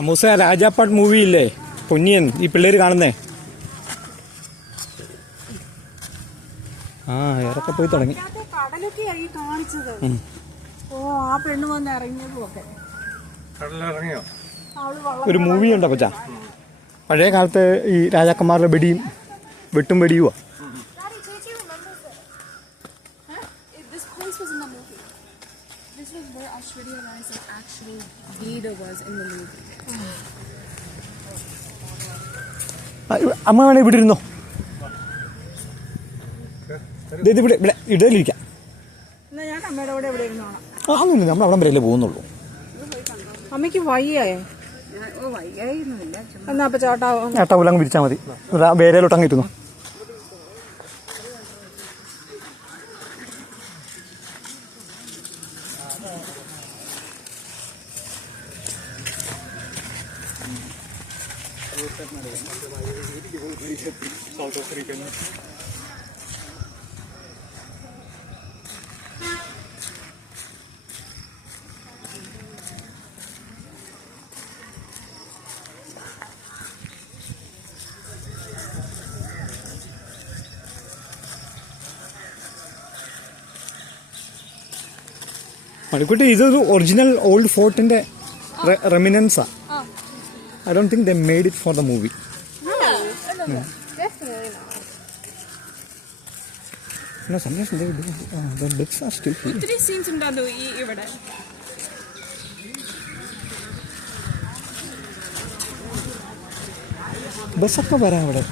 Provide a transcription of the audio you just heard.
അമ്മൂസ രാജാപ്പാട്ട് movie ഇല്ലേ പൊന്നിയൻ ഈ പിള്ളേര് കാണുന്നേ ആ ഇറക്കെ പോയി തുടങ്ങി കടലൊക്കെയായി കാണിച്ചത് ഓ ആ പെണ്ണ് വന്ന് ഇറങ്ങിയതുമൊക്കെ ഒരു മൂവി ഉണ്ടോ കൊച്ചാ പഴയ കാലത്ത് ഈ രാജാക്കന്മാരുടെ വെട്ടും വെടിയുവാ അമ്മ വേണേ ഇവിടെ ഇരുന്നോ ഇവിടെ ഇവിടെ ഇടയിലിരിക്കാം അതൊന്നും നമ്മൾ അവിടെ വരെയല്ലേ പോകുന്നുള്ളൂ അമ്മയ്ക്ക് വയ്യേ എന്നാ അപ്പൊ ചേട്ടാവൂല അങ്ങ് വിരിച്ചാൽ മതി വേരയിലോട്ട് അങ്ങ് ഇരുന്നു മണിക്കുട്ടി ഇതൊരു ഒറിജിനൽ ഓൾഡ് ഫോർട്ടിന്റെ റെമിനൻസാ I don't think they made it for the movie No, sometimes they do. The bits are still here. ഒത്തിരി സീൻസ് ഉണ്ടല്ലോ ഈ ഇവിടെ ബസ്സൊക്കെ വരാം ഇവിടെ